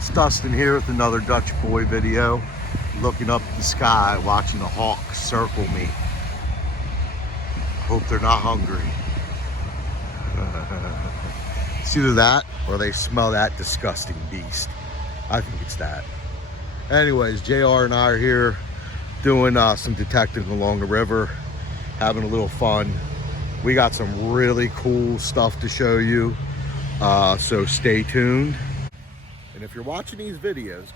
It's Dustin here with another Dutch boy video. Looking up at the sky, watching the hawks circle me. Hope they're not hungry. It's either that or they smell that disgusting beast. I think it's that. Anyways, JR and I are here doing some detecting along the river, having a little fun. We got some really cool stuff to show you, so stay tuned. And if you're watching these videos,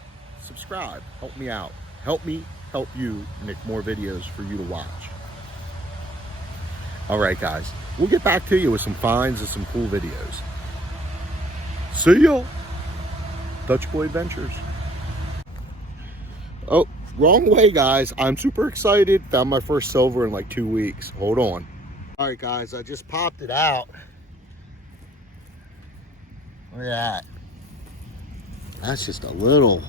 subscribe, help me out. Help me help you make more videos for you to watch. All right, guys, we'll get back to you with some finds and some cool videos. See ya. Dutch Boy Adventures. Oh, wrong way, guys. I'm super excited. Found my first silver in like 2 weeks. Hold on. All right, guys, I just popped it out. Look at that. That's just a little.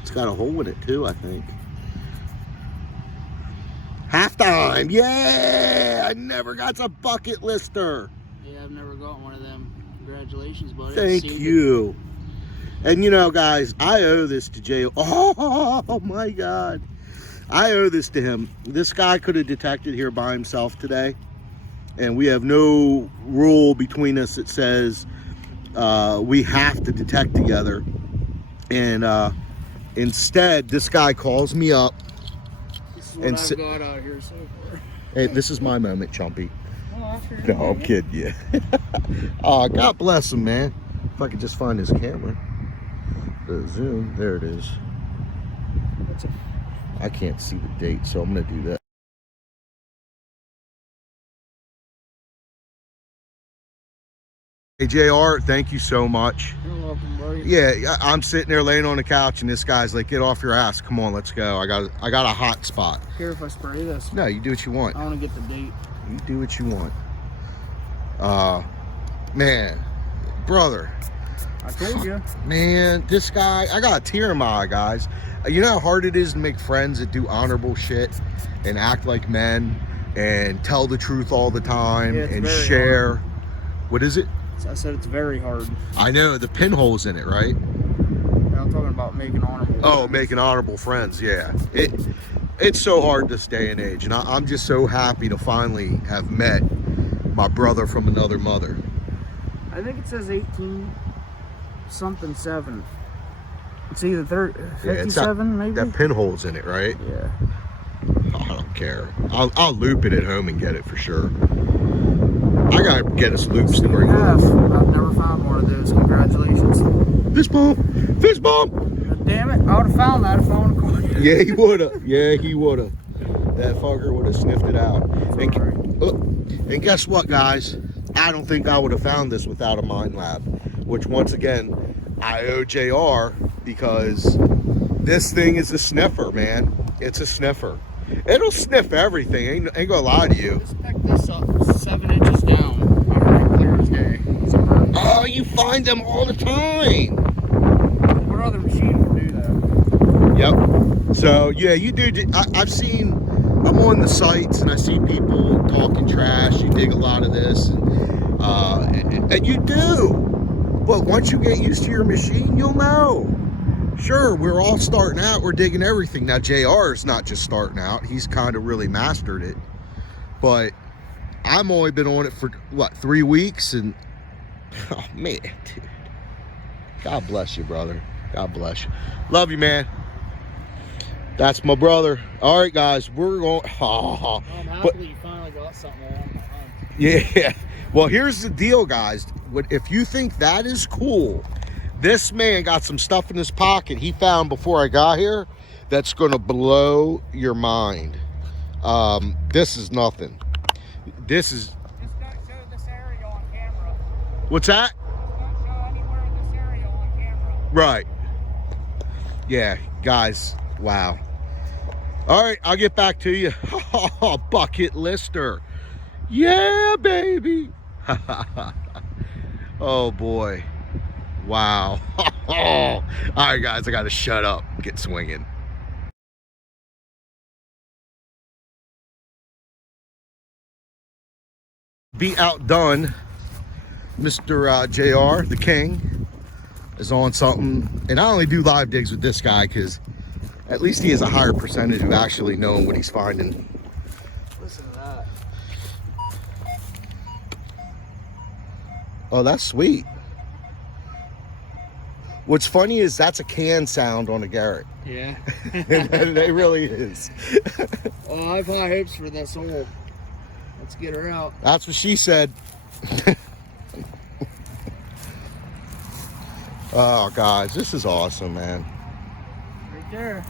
It's got a hole in it too, I think. Halftime, yeah! I never got a bucket lister. Yeah, I've never got one of them. Congratulations, buddy. Thank you. And you know, guys, I owe this to Jay. Oh my God. I owe this to him. This guy could have detected here by himself today. And we have no rule between us that says we have to detect together. And instead, this guy calls me up. This is what I've got out here so far. Hey, this is my moment, Chumpy. Oh, No, I'm kidding you. Oh, God bless him, man. If I could just find his camera. The zoom, there it is. I can't see the date, so I'm going to do that. Hey, JR, thank you so much. You're welcome, buddy. Yeah, I'm sitting there laying on the couch, and this guy's like, "Get off your ass! Come on, let's go. I got a hot spot." Care if I spray this? No, you do what you want. I want to get the date. You do what you want. Man, brother. I told you. Man, this guy, I got a tear in my eye, guys. You know how hard it is to make friends that do honorable shit and act like men and tell the truth all the time and share. Hard. What is it? I said it's very hard. I know, the pinholes in it, right? I'm talking about making honorable friends. Making honorable friends, yeah. It's so hard this day and age, and I'm just so happy to finally have met my brother from another mother. I think it says 18-something-7. It's either 57, maybe? That pinhole's in it, right? Yeah. Oh, I don't care. I'll loop it at home and get it for sure. I gotta get us loops to bring I've never found one of those. Congratulations. Fist bump! Fist bump! Damn it, I would have found that if I would have caught it. Yeah, he would have. Yeah, he would have. That fucker would have sniffed it out. And guess what, guys? I don't think I would have found this without a mind lab. Which, once again, I owe JR, because this thing is a sniffer, man. It's a sniffer. It'll sniff everything. Ain't gonna lie to you. Let's pick this up 7 inches down. Alright, clear as day. Oh, you find them all the time. What other machine would do that? Yep. So yeah, you do. I'm on the sites and I see people talking trash. You dig a lot of this, and you do. But once you get used to your machine, you'll know. Sure, we're all starting out. We're digging everything. Now, JR is not just starting out. He's kind of really mastered it. But I've only been on it for, what, 3 weeks? And, oh, man, dude. God bless you, brother. God bless you. Love you, man. That's my brother. All right, guys, we're going. I'm happy you finally got something along the hunt. Yeah. Well, here's the deal, guys. If you think that is cool, this man got some stuff in his pocket he found before I got here that's going to blow your mind. This is nothing. This is... Just don't show this area on camera. What's that? Just don't show anywhere in this area on camera. Right. Yeah, guys. Wow. All right, I'll get back to you. Bucket lister. Yeah, baby. Oh, boy. Wow. All right, guys, I got to shut up and get swinging. Be outdone, Mr. JR, the king. is on something. And I only do live digs with this guy because at least he has a higher percentage of actually knowing what he's finding. Listen to that. Oh, that's sweet. What's funny is that's a can sound on a Garrett. Yeah. It really is. Well, I have high hopes for this hole. Let's get her out. That's what she said. Oh, guys, this is awesome, man. Right there.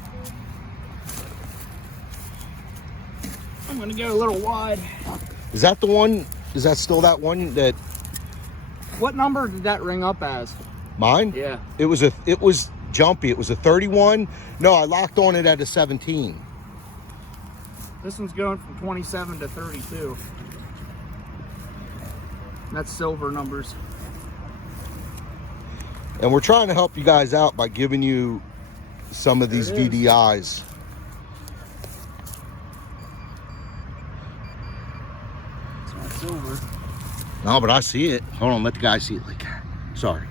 I'm gonna go a little wide. Is that the one? Is that still that one that? What number did that ring up as? Mine? Yeah. It was jumpy. It was a 31. No, I locked on it at a 17. This one's going from 27 to 32. That's silver numbers. And we're trying to help you guys out by giving you some of these VDIs. It's not silver. No, but I see it. Hold on, let the guy see it like that. Sorry.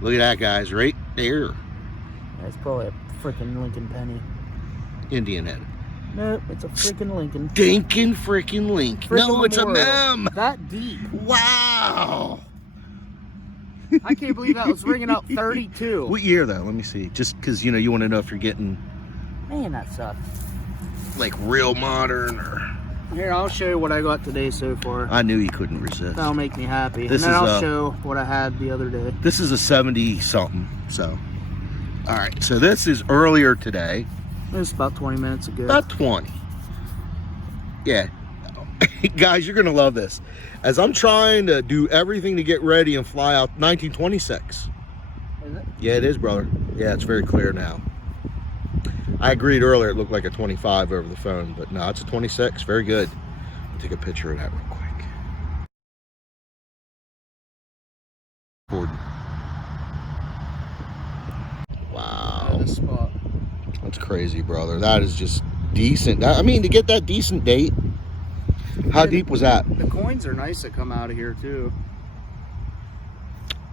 Look at that, guys, right there. That's probably a freaking Lincoln penny. Indian head. Nope, it's a freaking Lincoln. Stinking freaking link. No, it's a mem. That deep. Wow. I can't believe that was ringing up 32. What year though? Let me see. Just because you want to know if you're getting Man, that sucks. like real modern or. Here, I'll show you what I got today so far. I knew he couldn't resist. That'll make me happy. This and then is, I'll show what I had the other day. This is a 70 something. So, all right. So this is earlier today. It was about 20 minutes ago. About 20. Yeah. Guys, you're gonna love this. As I'm trying to do everything to get ready and fly out 1926. Is it? Yeah, it is, brother. Yeah, it's very clear now. I agreed earlier it looked like a 25 over the phone, but no, it's a 26. Very good. I'll take a picture of that real quick. Gordon. Wow. This spot. That's crazy, brother. That is just decent. I mean, to get that decent date, how deep was that? The coins are nice that come out of here, too.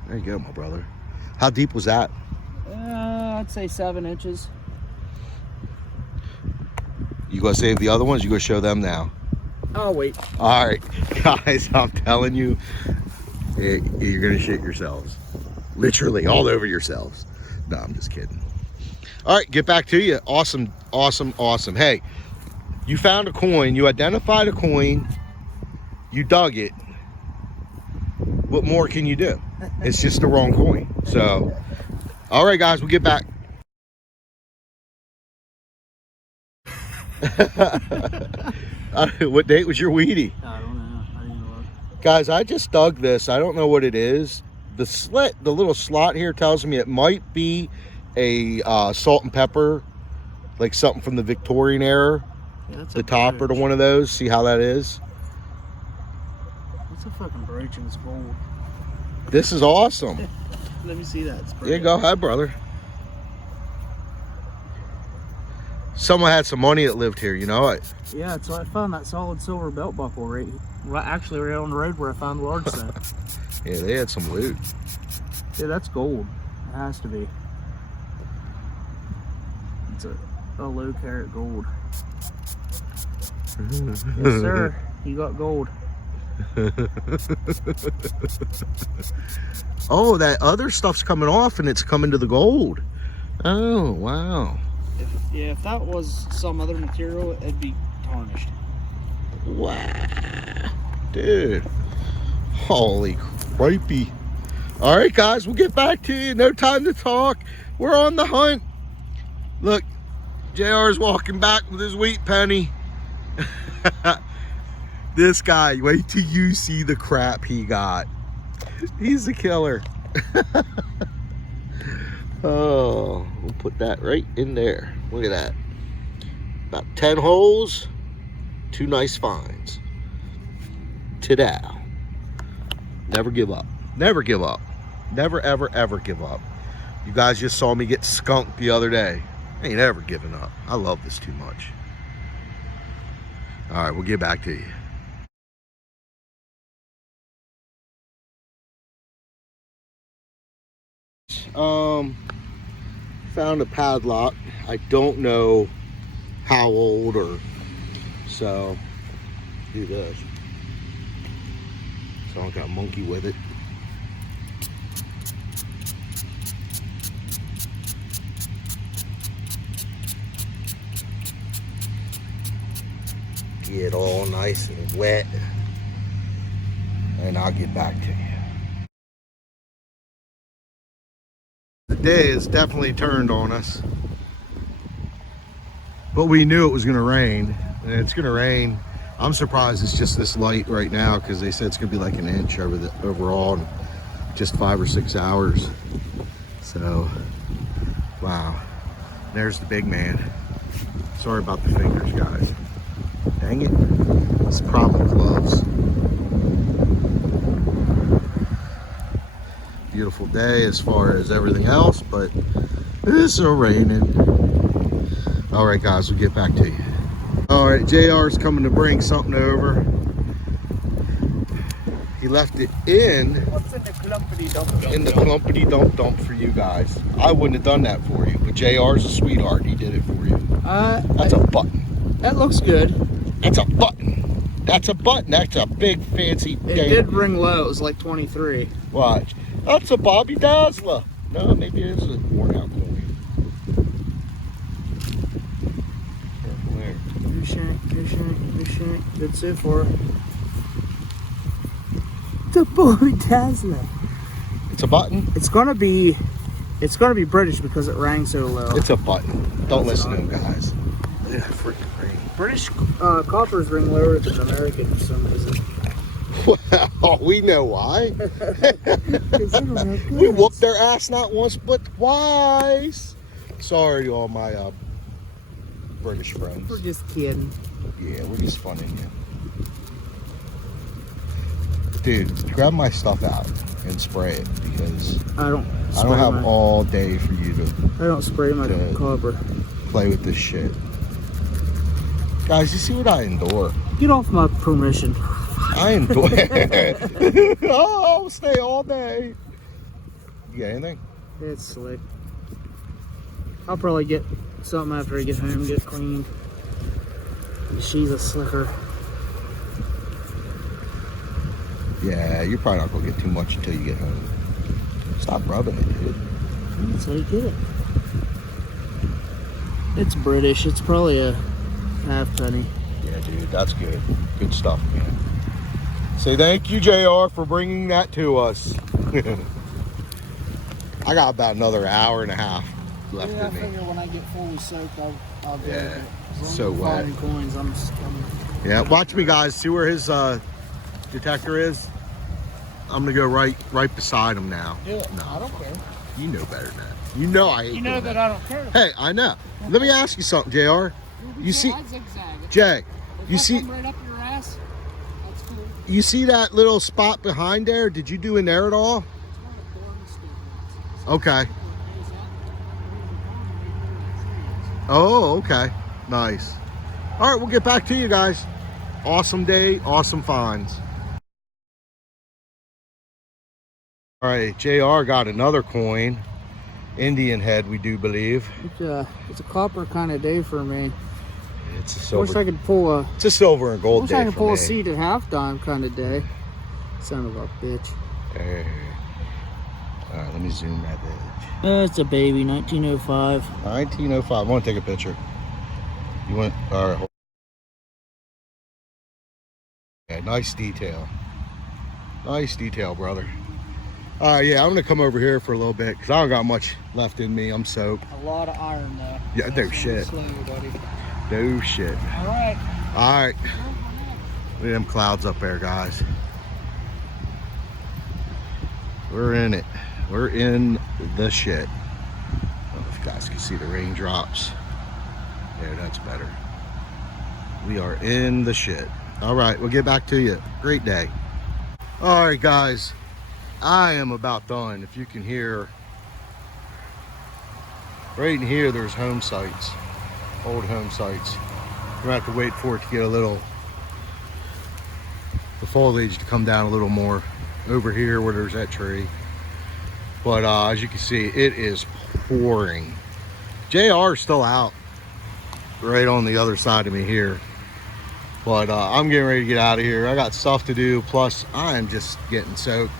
There you go, my brother. How deep was that? I'd say 7 inches. You gonna save the other ones? You gonna show them now? Oh, wait. All right, guys, I'm telling you, you're gonna shit yourselves. Literally all over yourselves. No, I'm just kidding. All right, get back to you. Awesome, awesome, awesome. Hey, you found a coin. You identified a coin. You dug it. What more can you do? It's just the wrong coin. So, all right, guys, we'll get back. What date was your Wheatie? I don't know. I didn't look. Guys, I just dug this. I don't know what it is. The slit, the little slot here tells me it might be a salt and pepper, like something from the Victorian era. Yeah, that's The topper to one of those. See how that is? It's a fucking brooch and it's gold. This is awesome. Let me see that. It's Yeah, go ahead, brother. Someone had some money that lived here, you know it. Yeah, so I found that solid silver belt buckle right actually right on the road where I found the large set. Yeah, they had some loot. Yeah, that's gold. It has to be. It's a low carat gold. Yes, sir. You got gold. Oh, that other stuff's coming off and it's coming to the gold. Oh, wow. If that was some other material, it'd be tarnished. Wow. Dude. Holy cripey. All right, guys, we'll get back to you. No time to talk. We're on the hunt. Look, JR's walking back with his wheat penny. This guy, wait till you see the crap he got. He's a killer. Oh, we'll put that right in there. Look at that. About 10 holes, 2 nice finds. Ta-da. Never give up. Never give up. Never, ever, ever give up. You guys just saw me get skunked the other day. I ain't ever giving up. I love this too much. All right, we'll get back to you. Found a padlock. I don't know how old or so. Do this. So I got a monkey with it. Get all nice and wet, and I'll get back to you. The day has definitely turned on us, but we knew it was going to rain, and it's going to rain. I'm surprised it's just this light right now, because they said it's going to be like an inch overall in just 5 or 6 hours. So, wow. There's the big man. Sorry about the fingers, guys. Dang it. It's a problem with gloves. Beautiful day as far as everything else, but it's still raining. All right, guys, we'll get back to you. All right, JR's coming to bring something over. He left it in. What's in the clumpity dump? In the clumpity dump for you guys. I wouldn't have done that for you, but JR's a sweetheart. He did it for you. That's a button. That looks good. That's a button. That's a button. That's a big fancy It did ring low. It was like 23. Watch. That's a Bobby Dazzler. No, maybe it is a worn out coin. Careful there. New shank, new shank, new shank. That's it for it. The Bobby Dazzler. It's a button. It's gonna be British because it rang so low. It's a button. Don't listen to him, guys. Yeah, freaking rain. British coppers ring lower than American for some reason. Well, we know why. We whooped their ass not once but twice. Sorry to all my British friends. We're just kidding. Yeah, we're just funning you. Dude, grab my stuff out and spray it, because I don't have all day for you to I don't spray my copper. play with this shit. Guys, you see what I endure? Get off my permission. I endure. Oh, I'll stay all day. You got anything? It's slick. I'll probably get something after I get home, get cleaned. She's a slicker. Yeah, you're probably not gonna get too much until you get home. Stop rubbing it, dude. That's how you get it. It's British. It's probably a half penny. Yeah, dude, that's good. Good stuff, man. So thank you, JR, for bringing that to us. I got about another hour and a half left Yeah, I in me. figure when I get fully soaked, I'll do Yeah, it. so wet. Coins, I'm Yeah, watch me, guys. See where his detector is? I'm gonna go right beside him now. do it. No, I don't care. you know better than that. You know I hate You know doing that I don't care. Hey, I know. Let me ask you something, JR. You see, I zigzag. Jay, If you I see, come right up your ass, that's cool. you see that little spot behind there? Did you do in there at all? Okay. Oh, okay. Nice. All right, we'll get back to you guys. Awesome day, awesome finds. All right, JR got another coin. Indian head, we do believe. It's a copper kind of day for me. It's a Wish silver. I could pull a. It's a silver and gold Wish day I could for pull me. a seat at halftime kind of day. Son of a bitch. Hey. All right, let me zoom that edge. It's a baby, 1905. 1905. I want to take a picture. You want? All right. Yeah, nice detail. Nice detail, brother. Yeah, I'm gonna come over here for a little bit because I don't got much left in me. I'm soaked. A lot of iron though. Yeah, no shit. Slow, buddy. No shit. All right. All right. Look at them clouds up there, guys. We're in it. We're in the shit. I don't know if you guys can see the raindrops. There, that's better. We are in the shit. All right, we'll get back to you. Great day. All right, guys. I am about done. If you can hear, right in here, there's home sites, old home sites. You're gonna have to wait for it to get a little, the foliage to come down a little more. Over here where there's that tree, But as you can see, it is pouring. JR is still out right on the other side of me here. But I'm getting ready to get out of here. I got stuff to do, plus I'm just getting soaked.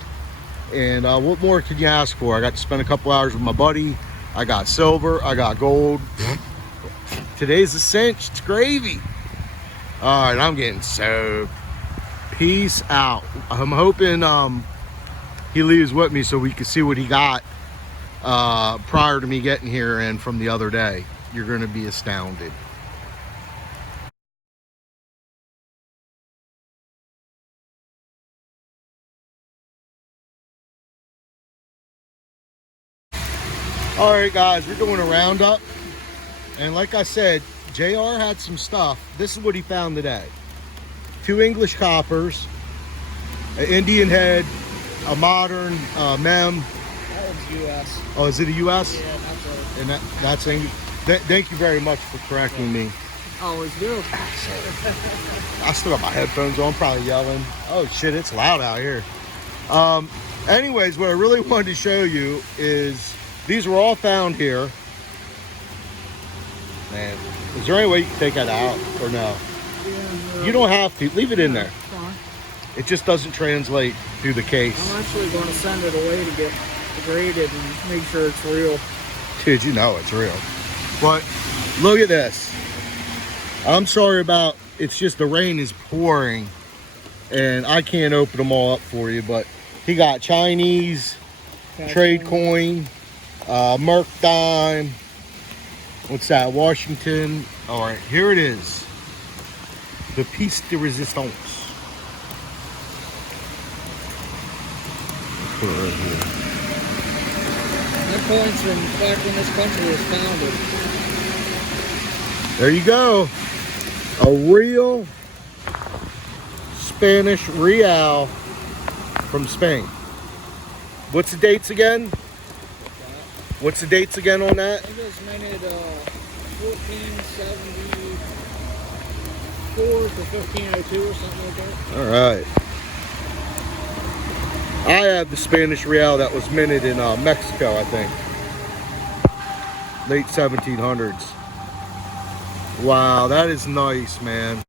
And what more can you ask for? I got to spend a couple hours with my buddy. I got silver, I got gold. Today's a cinch, it's gravy. All right, I'm getting soaked. Peace out. I'm hoping he leaves with me so we can see what he got prior to me getting here and from the other day. You're gonna be astounded. All right, guys, we're doing a roundup. And like I said, JR had some stuff. This is what he found today. 2 English coppers, an Indian head, a modern mem. That one's US. Oh, is it a US? Yeah, that's a... And that's English. Thank you very much for correcting me. Always do. I still got my headphones on, probably yelling. Oh shit, it's loud out here. Anyways, what I really wanted to show you is these were all found here. Man, is there any way you can take that out or no? Yeah, You don't have to. Leave it in there. fine. It just doesn't translate through the case. I'm actually going to send it away to get graded and make sure it's real. Dude, you know it's real. But look at this. I'm sorry about, it's just the rain is pouring and I can't open them all up for you, but he got Chinese, trade coin, Merc dime. What's that? Washington. All right, here it is. The piece de resistance. Put it right here. That coin's from back when this country was founded. There you go. A real Spanish real from Spain. What's the dates again? What's the dates again on that? I think it was minted 1474 to 1502 or something like that. All right. I have the Spanish real that was minted in Mexico, I think. Late 1700s. Wow, that is nice, man.